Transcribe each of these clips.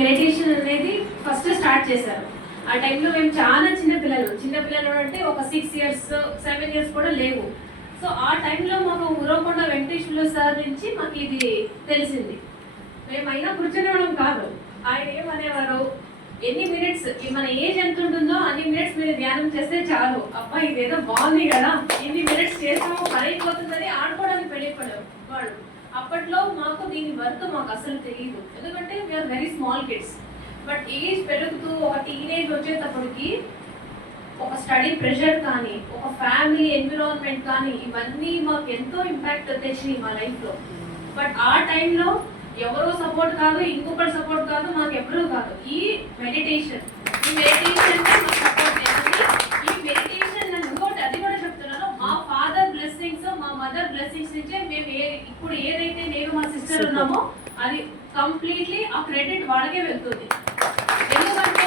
Meditation అనేది first start చేశారు. ఆ టైంలో మేము చాలా చిన్నపిల్లలు అంటే ఒక 6 years 7 years కూడా లేవు. సో ఆ టైంలో మాకు ఉరవకొండ వెంకటేశ్వర్లు సార్ నుంచి మాకు ఇది తెలిసింది. మేమైనా కూర్చొనివ్వడం కాదు, ఆయన ఏమనేవారు, ఎన్ని మినిట్స్ మన ఏజ్ ఎంత ఉంటుందో అన్ని మినిట్స్ మీరు ధ్యానం చేస్తే చాలు, అబ్బా ఇదేదో బాగుంది కదా, ఎన్ని మినిట్స్ చేసామో పరైపోతుందని ఆడుకోవడానికి వెళ్ళిపోయారు వాళ్ళు. అప్పట్లో మాకు దీని వర్క్ మాకు అసలు తెలియదు, ఎందుకంటే we are very small kids. But age పెరుగుతూ ఒక టీనేజ్ వచ్చేటప్పటికి ఒక స్టడీ ప్రెషర్ కానీ, ఒక ఫ్యామిలీ ఎన్విరాన్మెంట్ కానీ, ఇవన్నీ మాకు ఎంతో ఇంపాక్ట్ తెచ్చినాయి మా లైఫ్లో. బట్ ఆ టైంలో ఎవరో సపోర్ట్ కాదు, ఇంకొకటి సపోర్ట్ కాదు, మాకు ఎవరూ కాదు. ఈ మెడిటేషన్ మాకు సపోర్ట్ చేసింది. ఈ మెడిటేషన్ ఇంకోటి అది కూడా చెప్తున్నాను, మా ఫాదర్ బ్లెస్సింగ్స్, మా మదర్ బ్లెస్సింగ్స్ నుంచే మేము ఇప్పుడు ఏదైతే నేను మా సిస్టర్ ఉన్నామో అది కంప్లీట్లీ ఆ క్రెడిట్ వాళ్ళకే వెళ్తుంది. ఎందుకంటే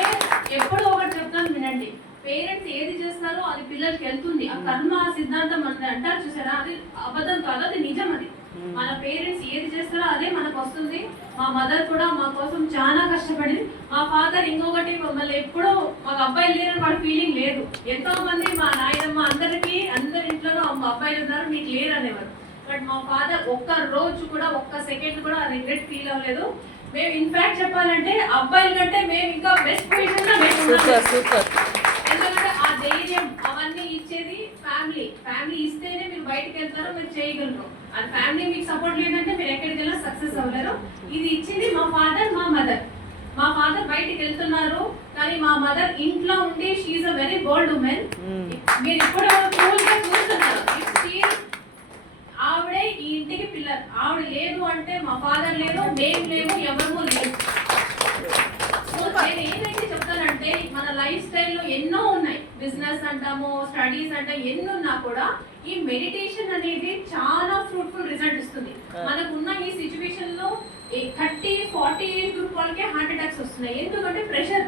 ఎప్పుడో ఒకటి చెప్తాను వినండి, పేరెంట్స్ ఏది చేస్తారో అది పిల్లలకి వెళ్తుంది. ఆ కర్మ సిద్ధాంతం అంటారు చూసారా, అది అబద్ధం కాదు, అది నిజం. అది మన పేరెంట్స్ ఏది చేస్తారో అదే మనకు వస్తుంది. మా మదర్ కూడా మా కోసం చాలా కష్టపడింది. మా ఫాదర్ ఇంకొకటి, మమ్మల్ని ఎప్పుడూ మాకు అబ్బాయిలు లేరని వాళ్ళ ఫీలింగ్ లేదు. ఎంతో మంది మా నాయనమ్మ అందరి ఇంట్లోనూ అబ్బాయిలు ఉన్నారు, మీకు లేరు అనేవారు. బట్ మా ఫాదర్ ఒక్క రోజు కూడా, ఒక్క సెకండ్ కూడా రిగ్రెట్ ఫీల్ అవ్వలేదు. మేము ఇన్ఫాక్ట్ చెప్పాలంటే అబ్బాయిల కంటే మేము ఇంకా బెస్ట్ పొజిషన్ లో ఎందుకంటే ఆ ధైర్యం అవన్నీ ఇచ్చేది ఫ్యామిలీ ఇస్తేనే మీరు బయటకు వెళ్తారో మీరు చేయగలరు. అది ఫ్యామిలీ మీకు సపోర్ట్ లేదంటే మీరు ఎక్కడికి వెళ్ళినా సక్సెస్ అవ్వలేరు. ఇది ఇచ్చింది మా ఫాదర్ మా మదర్. మా ఫాదర్ బయటికి వెళ్తున్నారు కానీ మా మదర్ ఇంట్లో ఉండి she a very bold woman. మీరు ఇప్పుడు చూస్తున్నారు, ఆవిడే ఈ ఇంటికి పిల్లర్. ఆవిడ లేదు అంటే మా ఫాదర్ లేదు, మేము లేము, ఎవరు లేదు. సో నేను ఏదైతే చెప్తానంటే మన లైఫ్ స్టైల్లో ఎన్నో ఉన్నాయి, బిజినెస్ అంటాము, స్టడీస్ అంటే ఎన్ని ఉన్నా కూడా ఈ మెడిటేషన్ అనేది చాలా ఫ్రూట్ఫుల్ రిజల్ట్ ఇస్తుంది. మనకున్న ఈ సిచ్యువేషన్ లో 30-40 ఏజ్ గ్రూప్ వాళ్ళకే హార్ట్ అటాక్స్ వస్తున్నాయి. ఎందుకంటే ప్రెషర్.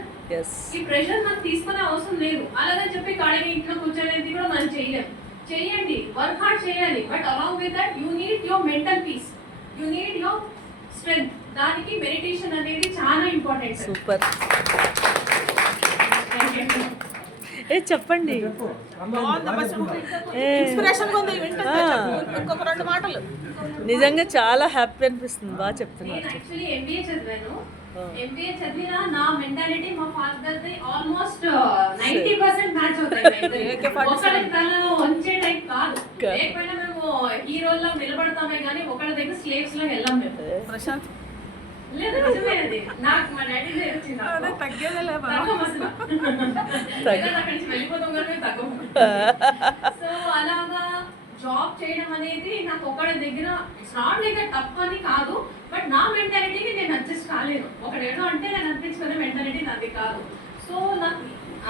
ఈ ప్రెషర్ మనకు తీసుకునే అవసరం లేదు. అలాగని చెప్పి ఖాళీగా ఇంట్లో కూర్చోనేది కూడా మనం చేయలేము. చేయండి, వర్క్ హార్డ్ చేయాలి, but along with that you need your mental peace, you need your strength. దానికి మెడిటేషన్ అనేది చాలా ఇంపార్టెంట్. సూపర్. చెప్పండి. నిజంగా చాలా హ్యాపీ అనిపిస్తుంది, బాగా చెప్తున్నారు. యాక్చువల్లీ ఎంబీఏ చదివాను. ఎంబీఏ చదివినా నా మెంటాలిటీ మా ఫాదర్ ది ఆల్మోస్ట్ 90% మ్యాచ్ అవుతాయి. ఒకరి తలలో వంచే టైప్ కాదు. లేకపోయినా మేము హీరోల్లో నిలబడతామే కానీ ఒకరి దగ్గర స్లేవ్స్ లో వెళ్ళాం మేము. ప్రశాంత్ లేదు, నిజమేనది. నాకు మా డాడీ వచ్చింది అక్కడి నుంచి వెళ్ళిపోతాం కానీ తగ్గము. సో అలాగా జాబ్ చేయడం అనేది నాకు ఒకటి దగ్గర ఇట్స్ నాట్ లైక్ తప్పు అని కాదు, బట్ నా మెంటాలిటీకి నేను అడ్జస్ట్ కాలేను. ఒకటేదో అంటే నేను అనిపించుకునే మెంటాలిటీ నాది కాదు. సో నాకు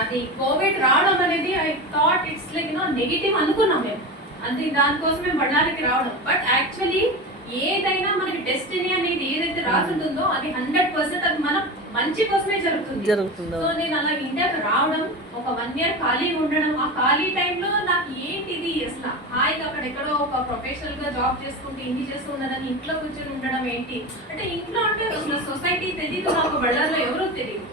అది కోవిడ్ రావడం అనేది I thought it's like negative అనుకున్నాం మేము, అంతే. దానికోసమే బళ్ళారికి రావడం. బట్ యాక్చువల్లీ ఏదైనా మనకి డెస్టినీ అనేది ఏదైతే రాసుంటుందో అది 100% అది మన మంచి కోసమే జరుగుతుంది. సో నేను అలా ఇండియాకి రావడం, ఒక 1 year ఖాళీగా ఉండడం, ఆ ఖాళీ టైంలో నాకు ఏంటిది అసలు హాయిగా అక్కడ ఎక్కడో ఒక ప్రొఫెషనల్ గా జాబ్ చేసుకుంటూ ఇన్ని చేస్తూ ఉండదని ఇంట్లో కూర్చొని ఉండడం ఏంటి అంటే, ఇంట్లో అంటే అసలు సొసైటీ తెలియదు, నాకు బళ్ళార్లో ఎవరూ తెలియదు.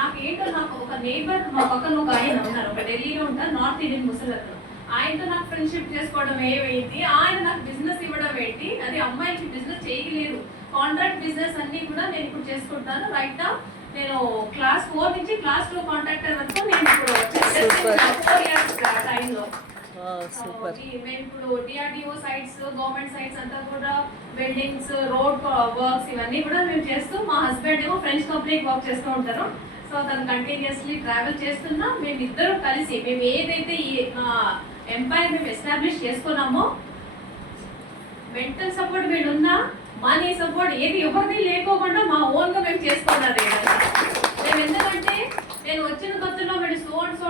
నాకు ఏంటో, నాకు ఒక నేబర్ మా పక్కన ఒక ఆయన ఉన్నారు, ఒక ఢిల్లీలో ఉంటారు, నార్త్ ఇండియన్ ముసలతను. ఆయనతో నాకు ఫ్రెండ్షిప్ చేసుకోవడం ఏమైంది, ఆయన నాకు బిజినెస్ ఇవ్వడం ఏంటి, అది అమ్మాయికి బిజినెస్ చేయలేదు. కాంట్రాక్ట్ బిజినెస్ అన్ని కూడా నేను ఇప్పుడు చేసుకుంటాను. రైట్ నా నేను క్లాస్ 4 నుంచి క్లాస్ 2 కాంట్రాక్టర్ వరకు నేను ఇప్పుడు 4 years టైంలో మేము ఇప్పుడు డిఆర్డిఓ సైట్స్, గవర్నమెంట్ సైట్స్ అంతా కూడా బిల్డింగ్స్, రోడ్ వర్క్స్ ఇవన్నీ కూడా మేము చేస్తూ, మా హస్బెండ్ ఏమో ఫ్రెంచ్ కంపెనీకి వర్క్ చేస్తూ ఉంటారు. సో తను కంటిన్యూస్లీ ట్రావెల్ చేస్తున్నా. మేమిద్దరం కలిసి మేము ఏదైతే ఈ ఎంపైర్ మేము ఎస్టాబ్లిష్ చేసుకున్నామో, మెంటల్ సపోర్ట్ వీళ్ళున్నా, మనీ సపోర్ట్ ఏది ఎవరిది లేకోకుండా మా ఓన్గా మేము చేసుకున్నది. మేము ఎందుకంటే నేను వచ్చిన కొత్తలో వీళ్ళు సో అండ్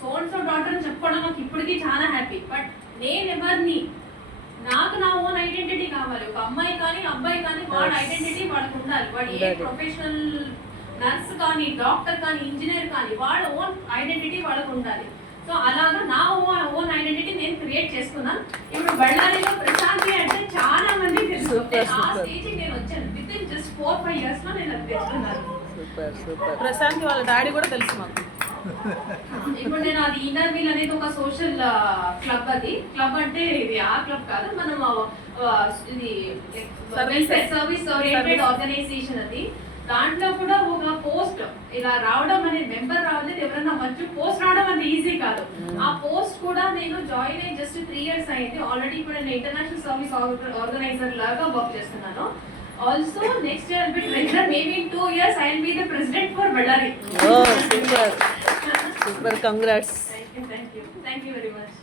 సో డాటర్ అని చెప్పుకోవడం నాకు ఇప్పటికీ చాలా హ్యాపీ. బట్ నేను ఎవరిని, నాకు నా ఓన్ ఐడెంటిటీ కావాలి. ఒక అమ్మాయి కానీ అబ్బాయి కానీ వాడి ఐడెంటిటీ వాడికి ఉండాలి. వాడు ఏ ప్రొఫెషనల్ నర్స్ కానీ, డాక్టర్ కానీ, ఇంజనీర్ కానీ, వాళ్ళ ఓన్ ఐడెంటిటీ వాళ్ళకు ఉండాలి. సో అలాగా నా ఓన్ ఐడెంటిటీ నేను క్రియేట్ చేసుకున్నాను. ఇప్పుడు బళ్ళారిలో ప్రశాంతి అంటే చాలా మంది తెలుసు. ఆ స్టేజ్కి నేను వచ్చాను విత్ ఇన్ జస్ట్ 4-5 years లో నేను అది తెచ్చుకున్నాను. Super super. ప్రశాంత్ వాళ్ళ డాడీ కూడా తెలుసు మాకు. ఇప్పుడు నేను అది ఇన్నర్ వీల్ అనేది ఒక సోషల్ క్లబ్, అది క్లబ్ అంటే ఇది ఆ క్లబ్ కాదు, మనం ఇది సర్వీస్ ఓరియంటెడ్ ఆర్గనైజేషన్ అది. దాంట్లో కూడా ఒక పోస్ట్ ఇలా రావడం అనేది, మెంబర్ రావలేదు, ఎవరైనా మంచి పోస్ట్ రావడం అనేది ఈజీ కాదు. ఆ పోస్ట్ కూడా నేను జాయిన్ అయ్యి జస్ట్ 3 years అయింది. ఆల్రెడీ ఇప్పుడు నేను ఇంటర్నేషనల్ సర్వీస్ ఆర్గనైజర్ లాగా వర్క్ చేస్తున్నాను. Also next year be treasurer, maybe in 2 years I will be the president for Ballari. Oh super super, congrats. Thank you very much.